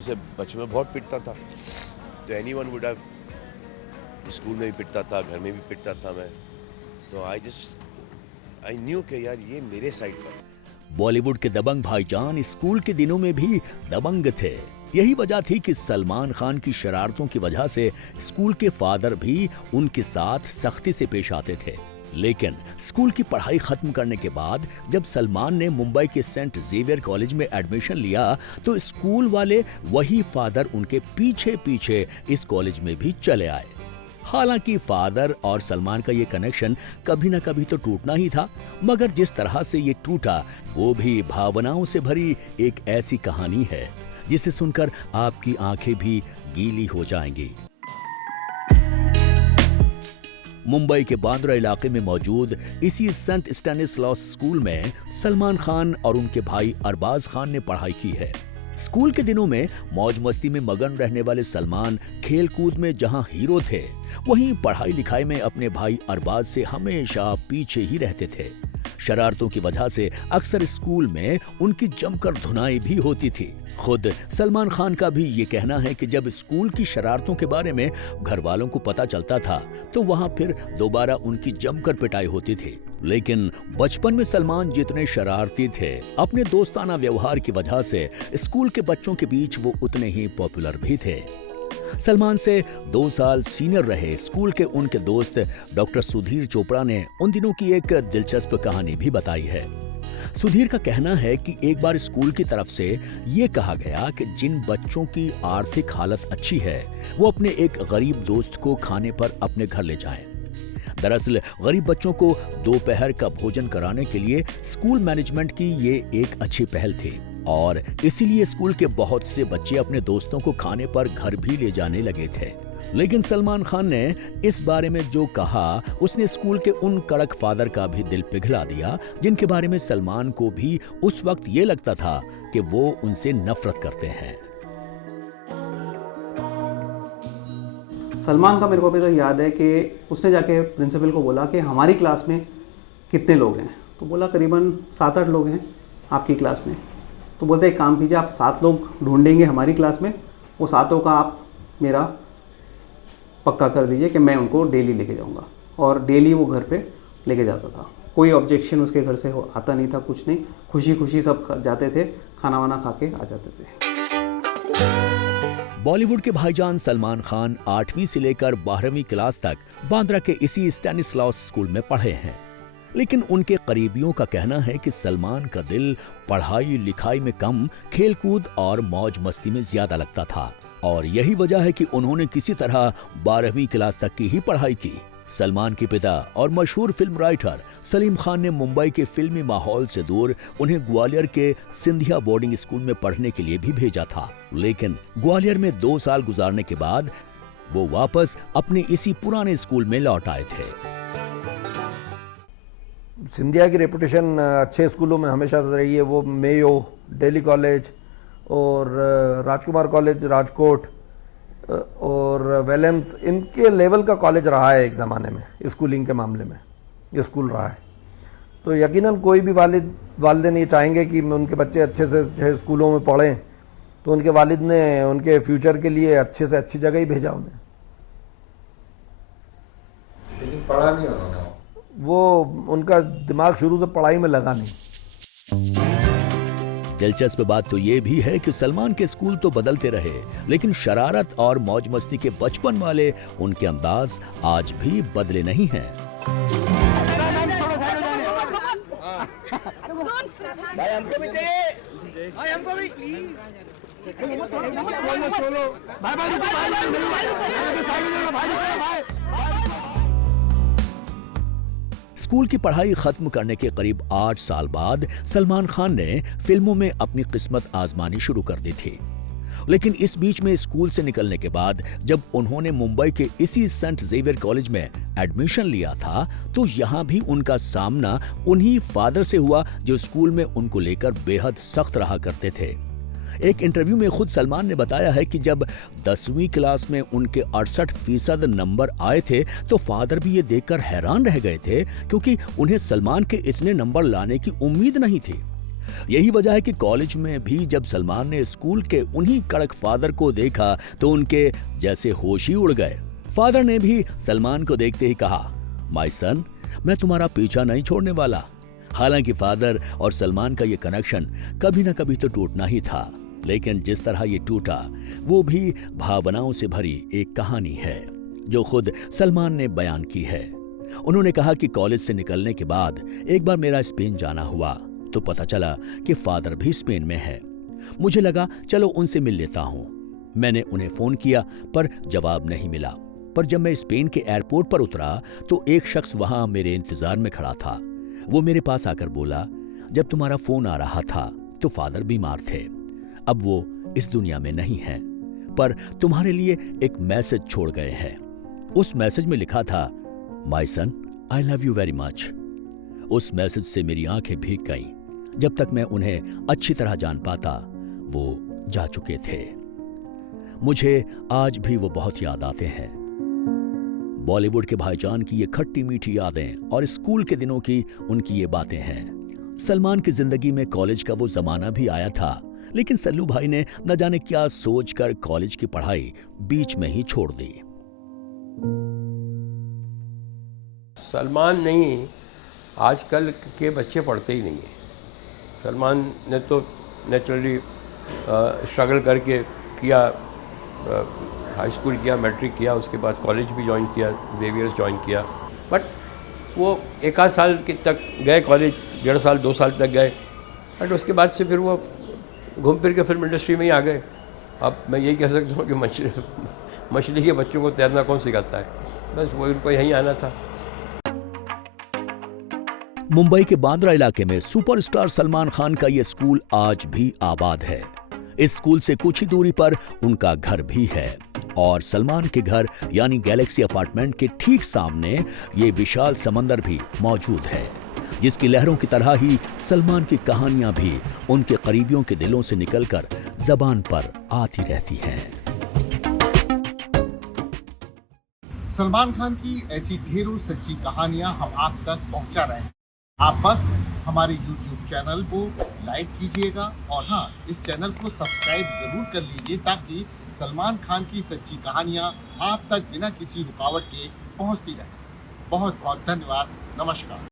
से बचपन में बहुत पिटता था, तो एनीवन वुड हैव, स्कूल में भी पिटता था, घर में भी पिटता था मैं, तो आई न्यू कि यार ये मेरे साइड का है। बॉलीवुड के दबंग भाईजान स्कूल के दिनों में भी दबंग थे। यही वजह थी कि सलमान खान की शरारतों की वजह से स्कूल के फादर भी उनके साथ सख्ती से पेश आते थे। लेकिन स्कूल की पढ़ाई खत्म करने के बाद जब सलमान ने मुंबई के सेंट जेवियर कॉलेज में एडमिशन लिया तो स्कूल वाले वही फादर उनके पीछे पीछे इस कॉलेज में भी चले आए। हालांकि फादर और सलमान का ये कनेक्शन कभी ना कभी तो टूटना ही था, मगर जिस तरह से ये टूटा वो भी भावनाओं से भरी एक ऐसी कहानी है जिसे सुनकर आपकी आंखें भी गीली हो जाएंगी। मुंबई के बांद्रा इलाके में मौजूद इसी सेंट स्टैनिस्लॉस स्कूल में सलमान खान और उनके भाई अरबाज खान ने पढ़ाई की है। स्कूल के दिनों में मौज मस्ती में मगन रहने वाले सलमान खेल कूद में जहां हीरो थे, वहीं पढ़ाई लिखाई में अपने भाई अरबाज से हमेशा पीछे ही रहते थे। शरारतों की वजह से अक्सर स्कूल में उनकी जमकर धुनाई भी होती थी। खुद सलमान खान का भी ये कहना है कि जब स्कूल की शरारतों के बारे में घर वालों को पता चलता था तो वहां फिर दोबारा उनकी जमकर पिटाई होती थी। लेकिन बचपन में सलमान जितने शरारती थे, अपने दोस्ताना व्यवहार की वजह से स्कूल के बच्चों के बीच वो उतने ही पॉपुलर भी थे। सलमान से 2 साल सीनियर रहे स्कूल के उनके दोस्त डॉक्टर सुधीर चोपड़ा ने उन दिनों की एक दिलचस्प कहानी भी बताई है। सुधीर का कहना है कि एक बार स्कूल की तरफ से ये कहा गया कि जिन बच्चों की आर्थिक हालत अच्छी है वो अपने एक गरीब दोस्त को खाने पर अपने घर ले जाएं। दरअसल गरीब बच्चों को दोपहर का भोजन कराने के लिए स्कूल मैनेजमेंट की ये एक अच्छी पहल थी और इसीलिए स्कूल के बहुत से बच्चे अपने दोस्तों को खाने पर घर भी ले जाने लगे थे। लेकिन सलमान खान ने इस बारे में जो कहा उसने स्कूल के उन कड़क फादर का भी दिल पिघला दिया, जिनके बारे में सलमान को भी उस वक्त ये लगता था कि वो उनसे नफरत करते हैं। सलमान का मेरे को अभी तक याद है कि उसने जाके प्रिंसिपल को बोला कि हमारी क्लास में कितने लोग हैं, तो बोला करीबन 7-8 लोग हैं आपकी क्लास में। तो बोलते एक काम कीजिए, आप 7 लोग ढूंढेंगे हमारी क्लास में, वो 7 का आप मेरा पक्का कर दीजिए कि मैं उनको डेली लेके जाऊंगा। और डेली वो घर पे लेके जाता था, कोई ऑब्जेक्शन उसके घर से आता नहीं था, कुछ नहीं, खुशी खुशी सब जाते थे, खाना वाना खा के आ जाते थे। बॉलीवुड के भाईजान सलमान खान 8वीं से लेकर 12वीं क्लास तक बांद्रा के इसी स्टैनिस्लॉस स्कूल में पढ़े हैं। लेकिन उनके करीबियों का कहना है कि सलमान का दिल पढ़ाई लिखाई में कम, खेलकूद और मौज मस्ती में ज्यादा लगता था और यही वजह है कि उन्होंने किसी तरह 12वीं क्लास तक की ही पढ़ाई की। सलमान के पिता और मशहूर फिल्म राइटर सलीम खान ने मुंबई के फिल्मी माहौल से दूर उन्हें ग्वालियर के सिंधिया बोर्डिंग स्कूल में पढ़ने के लिए भी भेजा था। लेकिन ग्वालियर में 2 साल गुजारने के बाद वो वापस अपने इसी पुराने स्कूल में लौट आए थे। सिंधिया की रेपुटेशन अच्छे स्कूलों में हमेशा रही है। वो मेयो, दिल्ली कॉलेज और राजकुमार कॉलेज राजकोट और वेलेम्स, इनके लेवल का कॉलेज रहा है एक ज़माने में। स्कूलिंग के मामले में ये स्कूल रहा है, तो यकीनन कोई भी वालिदैन ये चाहेंगे कि उनके बच्चे अच्छे से स्कूलों में पढ़ें, तो उनके वालिद ने उनके फ्यूचर के लिए अच्छे से अच्छी जगह ही भेजा उन्हें। लेकिन पढ़ा नहीं उन्होंने, वो उनका दिमाग शुरू से पढ़ाई में लगा नहीं। दिलचस्प बात तो ये भी है कि सलमान के स्कूल तो बदलते रहे, लेकिन शरारत और मौज मस्ती के बचपन वाले उनके अंदाज आज भी बदले नहीं हैं। भाई हमको भी चाहिए, भाई हमको भी प्लीज। स्कूल की पढ़ाई खत्म करने के करीब 8 साल बाद सलमान खान ने फिल्मों में अपनी किस्मत आजमानी शुरू कर दी थी। लेकिन इस बीच में स्कूल से निकलने के बाद जब उन्होंने मुंबई के इसी सेंट जेवियर कॉलेज में एडमिशन लिया था तो यहाँ भी उनका सामना उन्हीं फादर से हुआ जो स्कूल में उनको लेकर बेहद सख्त रहा करते थे। एक इंटरव्यू में खुद सलमान ने बताया है कि जब 10वीं क्लास में उनके 68% नंबर आए थे तो फादर भी ये देखकर हैरान रह गए थे, क्योंकि उन्हें सलमान के इतने नंबर लाने की उम्मीद नहीं थी। यही वजह है कि कॉलेज में भी जब सलमान ने स्कूल के उन्हीं कड़क फादर को देखा तो उनके जैसे होश ही उड़ गए। फादर ने भी सलमान को देखते ही कहा, माय सन, मैं तुम्हारा पीछा नहीं छोड़ने वाला। हालांकि फादर और सलमान का ये कनेक्शन कभी ना कभी तो टूटना ही था, लेकिन जिस तरह ये टूटा वो भी भावनाओं से भरी एक कहानी है जो खुद सलमान ने बयान की है। उन्होंने कहा कि कॉलेज से निकलने के बाद एक बार मेरा स्पेन जाना हुआ तो पता चला कि फादर भी स्पेन में है। मुझे लगा चलो उनसे मिल लेता हूं। मैंने उन्हें फोन किया पर जवाब नहीं मिला। पर जब मैं स्पेन के एयरपोर्ट पर उतरा तो एक शख्स वहां मेरे इंतजार में खड़ा था। वो मेरे पास आकर बोला, जब तुम्हारा फोन आ रहा था तो फादर बीमार थे, अब वो इस दुनिया में नहीं है, पर तुम्हारे लिए एक मैसेज छोड़ गए हैं। उस मैसेज में लिखा था, my son, I love you very much. उस मैसेज से मेरी आंखें भीग गईं। जब तक मैं उन्हें अच्छी तरह जान पाता वो जा चुके थे। मुझे आज भी वो बहुत याद आते हैं। बॉलीवुड के भाईजान की ये खट्टी मीठी यादें और स्कूल के दिनों की उनकी ये बातें हैं। सलमान की जिंदगी में कॉलेज का वो जमाना भी आया था, लेकिन सल्लू भाई ने न जाने क्या सोचकर कॉलेज की पढ़ाई बीच में ही छोड़ दी। सलमान नहीं, आजकल के बच्चे पढ़ते ही नहीं हैं। सलमान ने तो नेचुरली स्ट्रगल करके किया, हाई स्कूल किया, मैट्रिक किया, उसके बाद कॉलेज भी ज्वाइन किया, जेवियर्स ज्वाइन किया। बट वो एक आध साल के तक गए कॉलेज, 1.5 साल 2 साल तक गए, बट उसके बाद से फिर वो घूम फिर के फिल्म इंडस्ट्री में ही आ गए। अब मैं यही कह सकता हूँ कि मछली के बच्चों को तैरना कौन सिखाता है, बस वो उनको यहीं आना था। मुंबई के बांद्रा इलाके में सुपरस्टार सलमान खान का ये स्कूल आज भी आबाद है। इस स्कूल से कुछ ही दूरी पर उनका घर भी है और सलमान के घर यानी गैलेक्सी अपार्टमेंट के ठीक सामने ये विशाल समंदर भी मौजूद है, जिसकी लहरों की तरह ही सलमान की कहानियां भी उनके करीबियों के दिलों से निकलकर जबान पर आती रहती हैं। सलमान खान की ऐसी ढेरों सच्ची कहानियां हम आप तक पहुंचा रहे हैं। आप बस हमारे YouTube चैनल को लाइक कीजिएगा और हाँ, इस चैनल को सब्सक्राइब जरूर कर लीजिए ताकि सलमान खान की सच्ची कहानियां आप तक बिना किसी रुकावट के पहुंचती रहे। बहुत बहुत धन्यवाद। नमस्कार।